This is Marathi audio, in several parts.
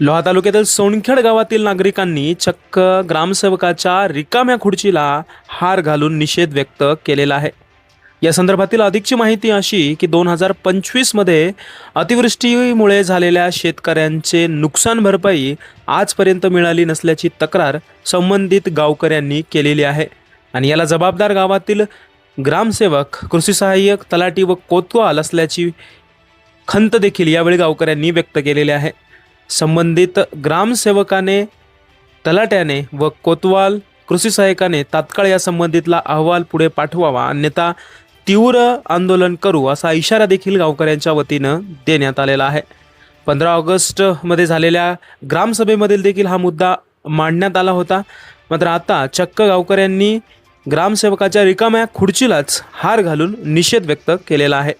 लोहा तालुक्यातील सोनखेड गावातील नागरिकांनी चक्क ग्रामसेवकाच्या रिकाम्या खुर्चीला हार घालून निषेध व्यक्त केलेला आहे। या संदर्भातील अधिकची माहिती अशी की 2025 मध्ये अतिवृष्टीमुळे झालेल्या शेतकऱ्यांचे नुकसान भरपाई आजपर्यंत मिळाली नसल्याची तक्रार संबंधित गावकऱ्यांनी केलेली आहे आणि याला जबाबदार गावातील ग्रामसेवक, कृषी सहाय्यक, तलाठी व कोतवाल असल्याची खंत देखील यावेळी गावकऱ्यांनी व्यक्त केलेली आहे। संबंधित ग्रामसेवकाने, तलाट्याने व कोतवाल कृषी सहाय्यकाने तात्काळ या संबंधितला अहवाल पुढे पाठवावा, अन्यथा तीव्र आंदोलन करू असा इशारा देखील गावकऱ्यांच्या वतीनं देण्यात आलेला आहे। 15 ऑगस्ट मध्ये झालेल्या ग्रामसभेमधील देखील हा मुद्दा मांडण्यात आला होता। मात्र आता चक्क गावकऱ्यांनी ग्रामसेवकाच्या रिकाम्या खुर्चीलाच हार घालून निषेध व्यक्त केलेला आहे।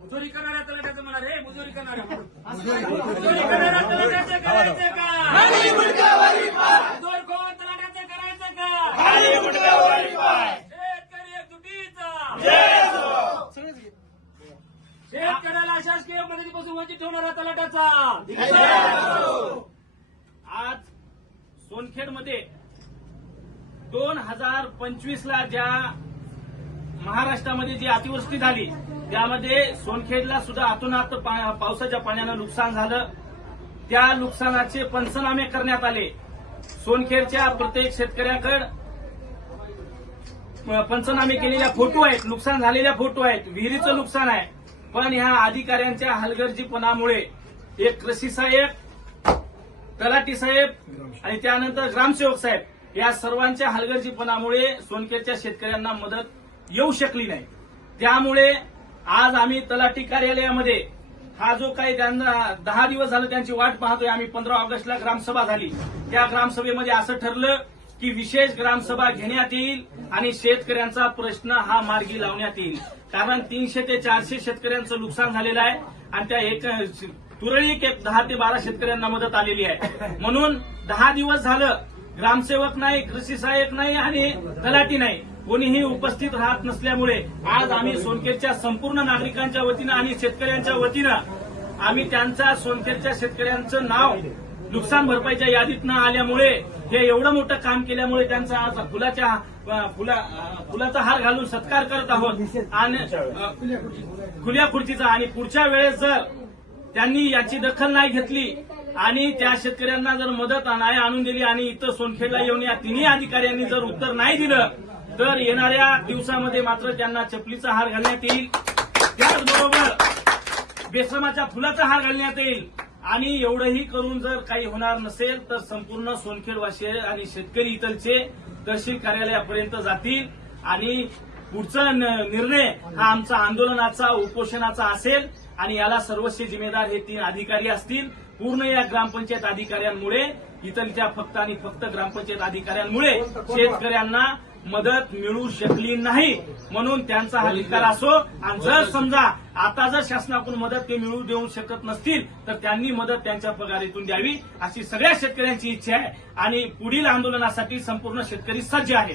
मुजोरी करणाऱ्या तलाट्याचं म्हणा रे, मुजोरी करणाऱ्या तलाट्याचं करायचं का? मुजोरखोर तलाट्याचं करायचं का? शेतकरी एकजुटीचा, शेतकऱ्याला शासकीय मदतीपासून वंचित ठेवणाऱ्या तलाट्याचा आज सोनखेडमध्ये 2025 ला ज्या महाराष्ट्रामध्ये जी अतिवृष्टी झाली त्यामध्ये सोनखेडला सुद्धा अतोनात पावसाच्या पाण्यानं नुकसान झालं। त्या नुकसानाचे पंचनामे करण्यात आले। सोनखेडच्या प्रत्येक शेतकऱ्याकडे पंचनामे केलेल्या फोटो आहेत, नुकसान झालेल्या फोटो आहेत, विहिरीचं नुकसान आहे। पण ह्या अधिकाऱ्यांच्या हलगर्जीपणामुळे एक कृषी साहेब, तलाठी साहेब आणि त्यानंतर ग्रामसेवक साहेब या सर्वांच्या हलगर्जीपणामुळे सोनखेडच्या शेतकऱ्यांना मदत येऊ शकली नाही। त्यामुळे आज आम्ही तलाठी कार्यालयामध्ये हा जो काही त्यांना 10 दिवस झालं त्यांची वाट पाहतोय। आम्ही 15 ऑगस्टला ग्रामसभा झाली, त्या ग्रामसभेमध्ये असं ठरलं की विशेष ग्रामसभा घेण्यात येईल आणि शेतकऱ्यांचा प्रश्न हा मार्गी लावण्यात येईल। कारण 300 ते 400 शेतकऱ्यांचं नुकसान झालेलं आहे आणि त्या तुरळक 10 ते 12 शेतकऱ्यांना मदत आलेली आहे। म्हणून 10 दिवस झालं ग्रामसेवक नाही, कृषी सहाय्यक नाही आणि तलाठी नाही, कोणीही उपस्थित राहत नसल्यामुळे आज आम्ही सोनखेडच्या संपूर्ण नागरिकांच्या वतीनं आणि शेतकऱ्यांच्या वतीनं आम्ही त्यांचा सोनखेडच्या शेतकऱ्यांचं नाव नुकसान भरपाईच्या यादीत न आल्यामुळे हे एवढं मोठं काम केल्यामुळे त्यांचा आज फुलाचा हार घालून सत्कार करत आहोत आणि खुल्या खुर्चीचा। आणि पुढच्या वेळेस जर त्यांनी याची दखल नाही घेतली आणि त्या शेतकऱ्यांना जर मदत नाही आणून दिली आणि इथं सोनखेडला येऊन या तिन्ही अधिकाऱ्यांनी जर उत्तर नाही दिलं तर येणाऱ्या दिवसामध्ये मात्र त्यांना चपलीचा हार घालण्यात येईल, त्याचबरोबर बेसमाच्या फुलाचा हार घालण्यात येईल। आणि एवढंही करून जर काही होणार नसेल तर संपूर्ण सोनखेडवासी आणि शेतकरी इथलचे तहसील कार्यालयापर्यंत जातील आणि पुढचा निर्णय हा आमचा आंदोलनाचा, उपोषणाचा असेल आणि याला सर्वस्वी जिम्मेदार हे 3 अधिकारी असतील। पूर्ण या ग्रामपंचायत अधिकाऱ्यांमुळे, इथलच्या फक्त आणि फक्त ग्रामपंचायत अधिकाऱ्यांमुळे शेतकऱ्यांना मदत मिळू शकली नाही। म्हणून त्यांचा हा धिक्कार असो आणि जर समजा आता जर शासनाकडून मदत ते मिळू देऊ शकत नसतील तर त्यांनी मदत त्यांच्या पगारीतून द्यावी अशी सगळ्या शेतकऱ्यांची इच्छा आहे आणि पुढील आंदोलनासाठी संपूर्ण शेतकरी सज्ज आहे।